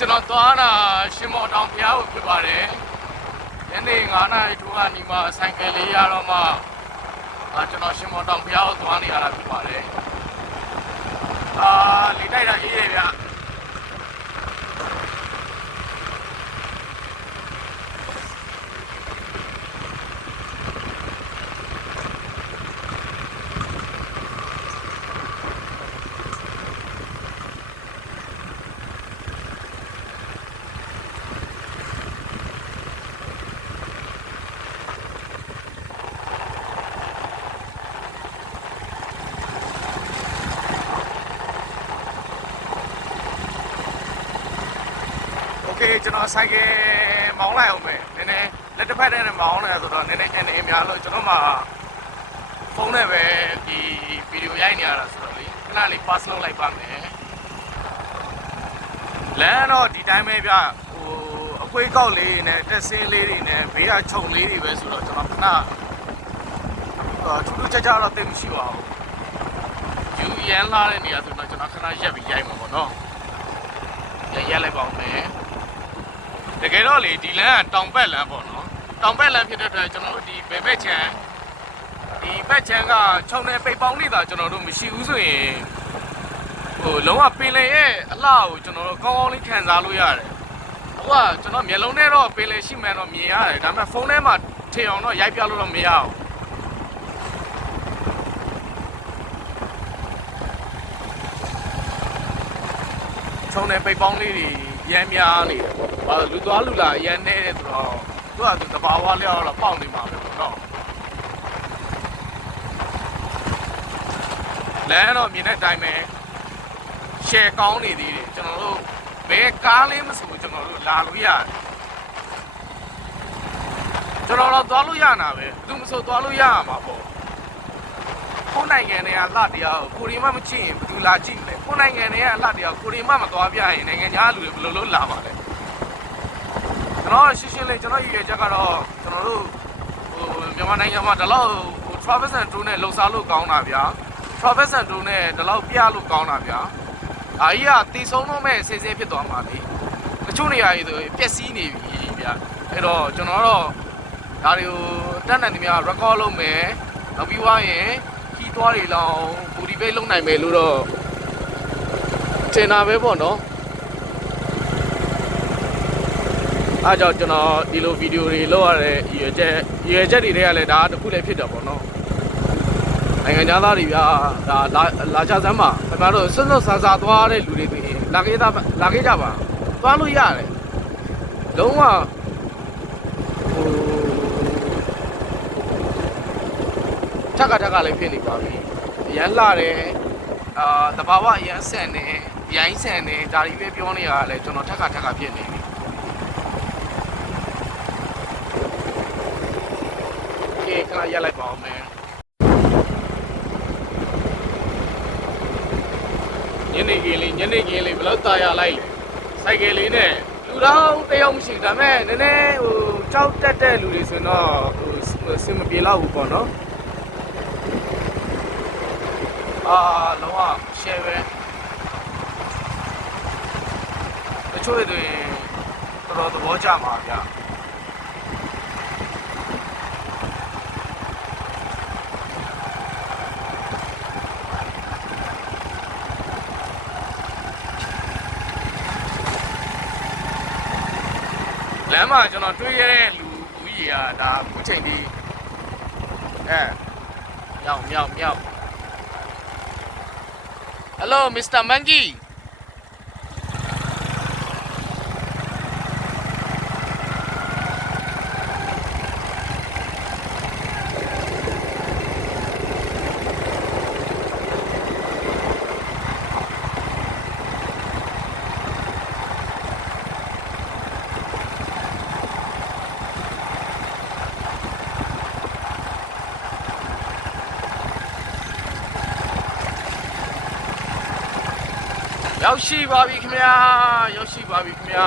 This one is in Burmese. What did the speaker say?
ကျွန်တော်သွားတာရှင်မော်တောင်ဖျားကိုဖြစ်ပါတယ်ညနေ9နာရီထိုးကနေမှဆိုင်ကယ်လေးရတော့မှအာကျွန်တော်ရှင်မော်တောင်ဖျားကိုသွားနေရတာဖြစ်ပါတယ်အာလေတိုက်တာအေးရဗျ ကဲကျွန်တော်ဆိုင်ကယ်မောင်းလိုက်အောင်ပဲနည်းနည်းလက်တစ်ဖက်နဲ့မောင်းနေတာဆိုတော့နည်းနည်းအနေအများလို့ကျွန်တော်မှဖုန်းနဲ့ပဲဒီဗီဒီယိုရိုက်နေရတာဆိုတော့လေခဏလေး pass လုပ်လိုက်ပါမယ်လမ်းတော့ဒီတိုင်းပဲဗျဟိုအခွေးကောက်လေးနဲ့တက်ဆင်းလေးတွေနဲ့ဘေးကခြုံလေးတွေပဲဆိုတော့ကျွန်တော်ခဏထူးထူးခြားခြားတော့သိမရှိပါဘူးယူရန်လာတဲ့နေရာဆိုတော့ကျွန်တော်ခဏရက်ပြီးရိုက်မှာပေါ့နော်ရက်ရက်လိုက်ပါဦးမယ် တကယ်တော့လေဒီလမ်းကတောင်ဘက်လမ်းပေါ့နော်တောင်ဘက်လမ်းဖြစ်တဲ့အတွက်ကျွန်တော်တို့ဒီဘယ်ဘက်ချမ်းဒီဘက်ချမ်းကခြုံနေပိတ်ပေါင်းနေတာကျွန်တော်တို့မရှိဘူးဆိုရင်ဟိုလုံးဝပင်လယ်ရဲ့အလှကိုကျွန်တော်တို့ကောင်းကောင်းလေးခံစားလို့ရတယ်ဟိုကကျွန်တော်မျက်လုံးနဲ့တော့ပင်လယ်ရှိမှန်တော့မြင်ရတယ်ဒါပေမဲ့ဖုန်းထဲမှာထင်အောင်တော့ရိုက်ပြလို့တော့မရအောင်ခြုံနေပိတ်ပေါင်းလေးတွေ ရမ်းများနေတယ်ဘာလို့လူသွားလူလာရမ်းနေတယ်ဆိုတော့သူကသူတဘာဝလျောက်တော့ပေါက်နေမှာပဲပေါ့နော်လမ်းတော့မြင်တဲ့အတိုင်းပဲရှယ်ကောင်းနေသေးတယ်ကျွန်တော်တို့ဘယ်ကားလေးမဆိုကျွန်တော်တို့လာလို့ရတယ်ကျွန်တော်တော့သွားလို့ရနာပဲသူမဆိုသွားလို့ရရမှာပေါ့ ကိုယ်နိုင်ငံနဲ့အလှတရားကိုကိုရီမမချစ်ရင်ဘယ်သူလာကြည့်မလဲကိုယ်နိုင်ငံနဲ့အလှတရားကိုရီမမသွားပြရင်နိုင်ငံခြားလူတွေဘယ်လိုလုပ်လာမှာလဲကျွန်တော်ရှင်းရှင်းလေးကျွန်တော်ရည်ရွယ်ချက်ကတော့ကျွန်တော်တို့ဟိုမြန်မာနိုင်ငံမှာဒီလောက်ဟို Travis and Tour နဲ့လှုပ်ရှားလို့ကောင်းတာဗျာ Travis and Tour နဲ့ဒီလောက်ပြလို့ကောင်းတာဗျာအာကြီးကတီဆုံးတော့မဲ့ဆင်းဆင်းဖြစ်သွားမှာလေတချို့နေရာကြီးဆိုပျက်စီးနေပြီဗျာအဲ့တော့ကျွန်တော်တော့ဒါတွေကိုတက်နိုင်တယ်များ record လုပ်မယ်နောက်ပြီးွားရင် ခီးသွားတွေလောင်းဘူဒီဘေးလုပ်နိုင်မယ်လို့တော့ထင်တာပဲပေါ့နော်အားကြောင့်ကျွန်တော်ဒီလိုဗီဒီယိုတွေလုပ်ရတဲ့ရည်ရွယ်ချက်ရည်ရွယ်ချက်တွေတွေကလည်းဒါတစ်ခုလည်းဖြစ်တယ်ပေါ့နော်နိုင်ငံသားတွေဗျာဒါလာလာချစမ်းပါခင်ဗျားတို့စွတ်စွတ်ဆာဆာသွားတဲ့လူတွေဆိုရင်လာခဲ့သားလာခဲ့ကြပါသွားလို့ရတယ်လုံးဝ ထက်ကထက်ကလည်းဖြစ်နေပါပြီအရန်လာတယ်အာတဘာဝအရန်ဆန်တယ်ရိုင်းဆန်တယ်ဒါတွေပဲပြောနေရတာလည်းကျွန်တော်ထက်ကထက်ကဖြစ်နေပြီကဲခဏရက်လိုက်ပါဦးမယ်ညနေခင်းလေးညနေခင်းလေးဘလို့တာယာလိုက်လေစိုက်ကလေးနဲ့လူတော်တယောက်မရှိဒါမဲ့နည်းနည်းဟိုကြောက်တက်တဲ့လူတွေဆိုရင်တော့ဟိုစင်မပြေတော့ဘူးပေါ့နော် အာလုံးဝ share ပဲတချို့တွေတော်တော်သဘောကျမှာဗျာလမ်းမှာကျွန်တော်တွေ့ရတဲ့လူဦးကြီးကဒါအခုချိန်ဒီအဲမြောက်မြောက်မြောက် Hello Mr. Monkey ရောက်ရှိပါပြီခင်ဗျာရောက်ရှိပါပြီခင်ဗျာ